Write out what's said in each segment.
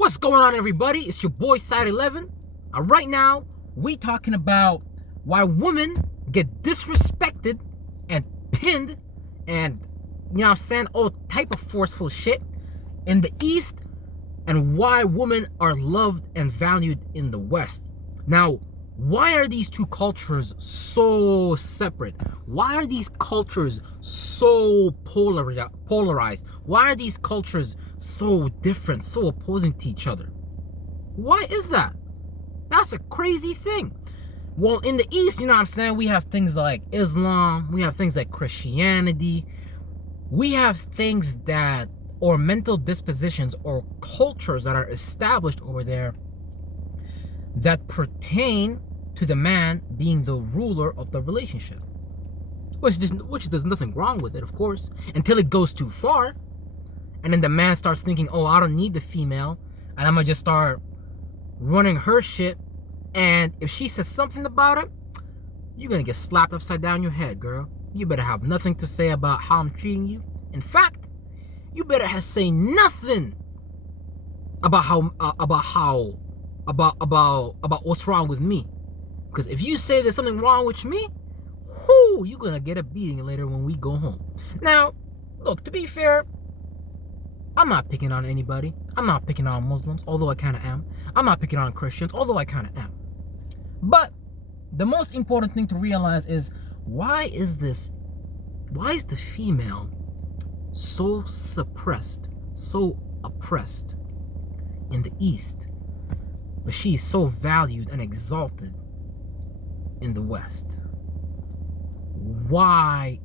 What's going on, everybody? It's your boy Side 11. Right now, we talking about why women get disrespected and pinned and, all type of forceful shit in the East, and why women are loved and valued in the West. Now, why are these two cultures so separate? Why are these cultures so polarized? Why are these cultures so different, so opposing to each other? Why is that? That's a crazy thing. Well, in the East, we have things like Islam, we have things like Christianity, we have things that, or mental dispositions or cultures that are established over there that pertain to the man being the ruler of the relationship. Which there's nothing wrong with it, of course, until it goes too far. And then the man starts thinking, oh, I don't need the female, and I'm gonna just start running her shit. And if she says something about it, you're gonna get slapped upside down your head, girl. You better have nothing to say about how I'm treating you. In fact, you better say nothing about about what's wrong with me. Because if you say there's something wrong with me, you're gonna get a beating later when we go home. Now, look, to be fair, I'm not picking on anybody. I'm not picking on Muslims, although I kind of am. I'm not picking on Christians, although I kind of am. But the most important thing to realize is, why is the female so suppressed, so oppressed in the East, but she's so valued and exalted in the West? Why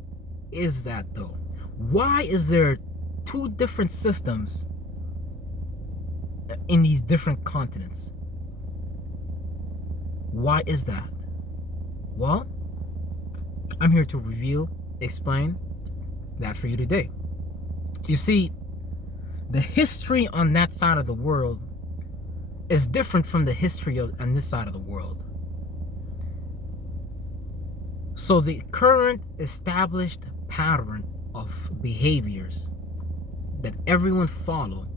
is that, though? Why is there two different systems in these different continents? Why is that? Well, I'm here to explain that for you today. You see, the history on that side of the world is different from the history on this side of the world. So the current established pattern of behaviors that everyone follow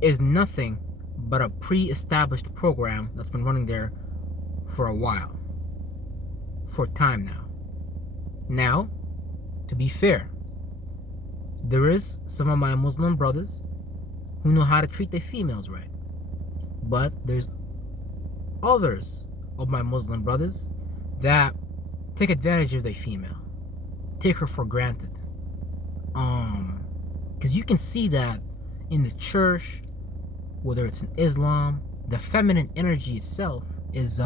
is nothing but a pre-established program that's been running there for a while, for time now. Now, to be fair, there is some of my Muslim brothers who know how to treat their females right, but there's others of my Muslim brothers that take advantage of their female, take her for granted. Because you can see that in the church, whether it's in Islam, the feminine energy itself is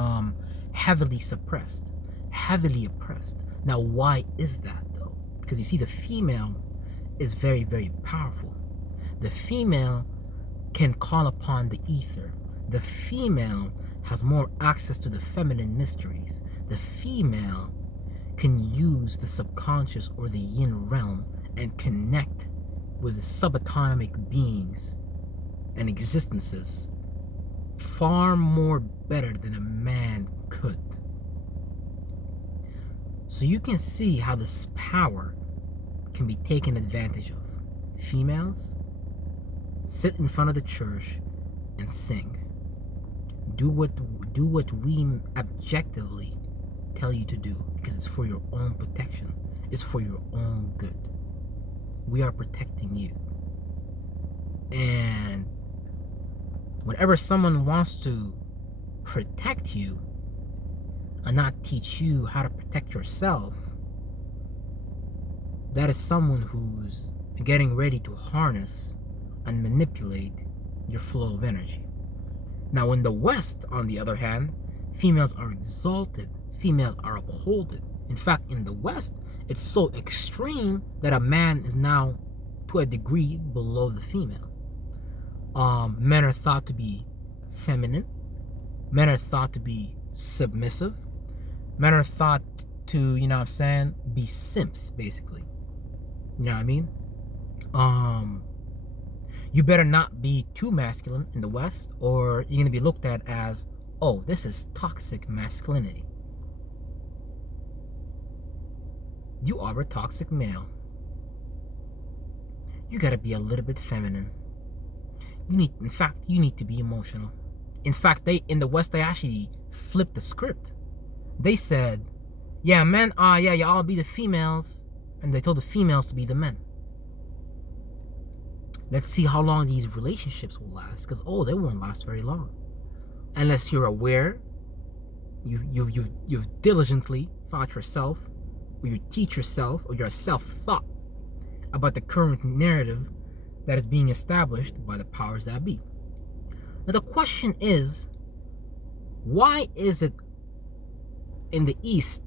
heavily suppressed, heavily oppressed. Now, why is that, though? Because you see, the female is very, very powerful. The female can call upon the ether. The female has more access to the feminine mysteries. The female can use the subconscious or the yin realm and connect with the subatomic beings and existences far more better than a man could. So you can see how this power can be taken advantage of. Females, sit in front of the church and sing. Do what we objectively tell you to do, because it's for your own protection. It's for your own good. We are protecting you. And whenever someone wants to protect you and not teach you how to protect yourself, that is someone who's getting ready to harness and manipulate your flow of energy. Now, in the West, on the other hand, females are exalted, females are upholded. In fact, in the West, it's so extreme that a man is now, to a degree, below the female. Men are thought to be feminine. Men are thought to be submissive. Men are thought to, be simps, basically. You know what I mean? You better not be too masculine in the West, or you're going to be looked at as, oh, this is toxic masculinity. You are a toxic male. You got to be a little bit feminine. you need to be emotional. In fact, in the West, they actually flipped the script. They said, yeah, men, yeah, y'all be the females. And they told the females to be the men. Let's see how long these relationships will last. Because, they won't last very long. Unless you're aware, you've diligently thought yourself, or you teach yourself, or you're self-thought about the current narrative that is being established by the powers that be. Now the question is, why is it in the East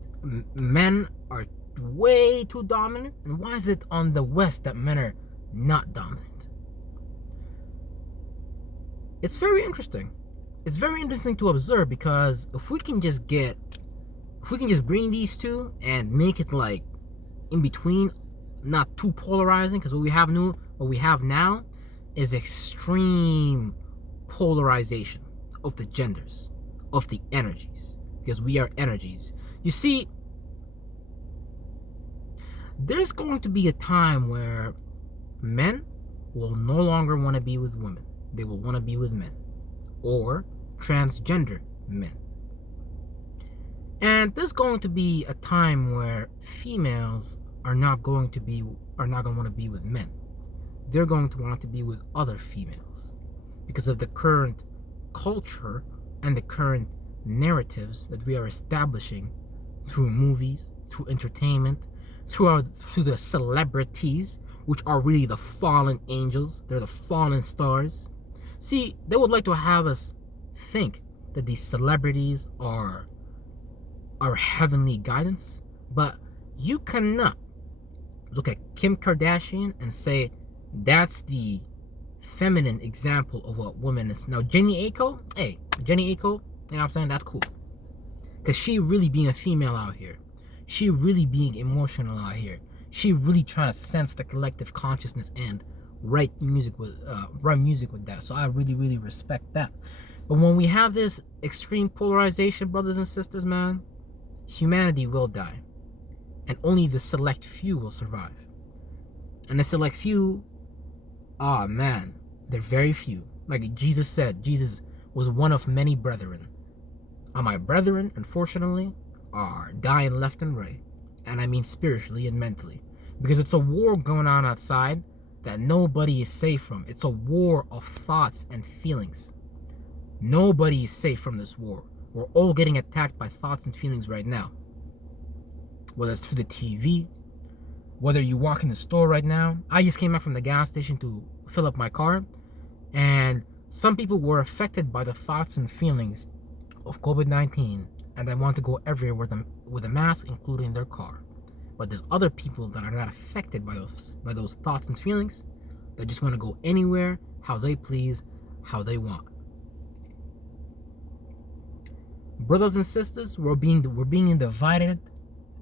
men are way too dominant, and why is it on the West that men are not dominant? It's very interesting. It's very interesting to observe, because if we can just bring these two and make it like in between, not too polarizing, because what we have now is extreme polarization of the genders, of the energies, because we are energies. You see, there's going to be a time where men will no longer want to be with women. They will want to be with men, or transgender men. And there's going to be a time where females are not going to want to be with men. They're going to want to be with other females, because of the current culture and the current narratives that we are establishing through movies, through entertainment, through the celebrities, which are really the fallen angels. They're the fallen stars. See, they would like to have us think that these celebrities are our heavenly guidance, but you cannot look at Kim Kardashian and say that's the feminine example of what woman is. Now, Jenny Aiko, you know what I'm saying? That's cool. Because she really being a female out here. She really being emotional out here. She really trying to sense the collective consciousness and write music with that. So I really, really respect that. But when we have this extreme polarization, brothers and sisters, man, humanity will die. And only the select few will survive. And the select few, man, they're very few. Like Jesus said, Jesus was one of many brethren. And my brethren, unfortunately, are dying left and right. And I mean spiritually and mentally. Because it's a war going on outside that nobody is safe from. It's a war of thoughts and feelings. Nobody is safe from this war. We're all getting attacked by thoughts and feelings right now. Whether it's through the TV, whether you walk in the store right now. I just came back from the gas station to fill up my car, and some people were affected by the thoughts and feelings of COVID-19, and they want to go everywhere with a mask, including their car. But there's other people that are not affected by those thoughts and feelings, that just want to go anywhere, how they please, how they want. Brothers and sisters, we're being divided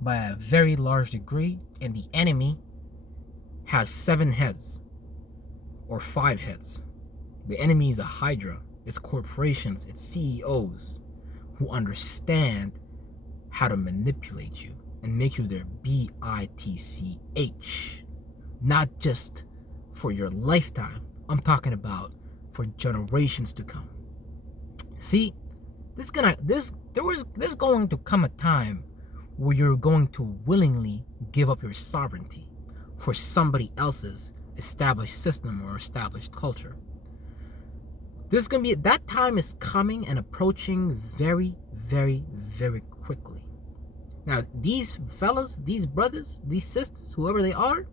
by a very large degree, and the enemy has 7 heads or 5 heads. The enemy is a hydra. It's corporations, it's CEOs who understand how to manipulate you and make you their bitch. Not just for your lifetime. I'm talking about for generations to come. See, there's going to come a time where you're going to willingly give up your sovereignty for somebody else's established system or established culture. There's going to be, that time is coming and approaching very, very, very quickly. Now, these fellas, these brothers, these sisters, whoever they are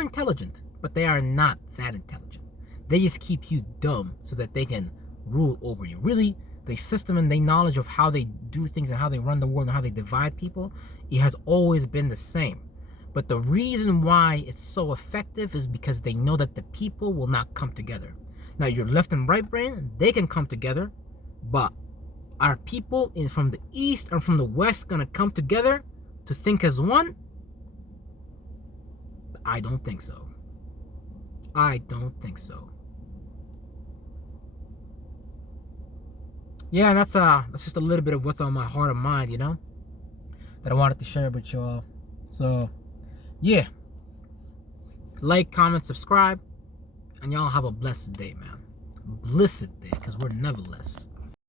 intelligent, but they are not that intelligent. They just keep you dumb so that they can rule over you. Really, the system and the knowledge of how they do things and how they run the world and how they divide people, it has always been the same. But the reason why it's so effective is because they know that the people will not come together. Now, your left and right brain, they can come together, but are people from the East and from the West gonna come together to think as one? I don't think so. I don't think so. Yeah, that's just a little bit of what's on my heart and mind, you know, that I wanted to share with y'all. So, yeah, like, comment, subscribe, and y'all have a blessed day, man. bliss it there, because we're never less.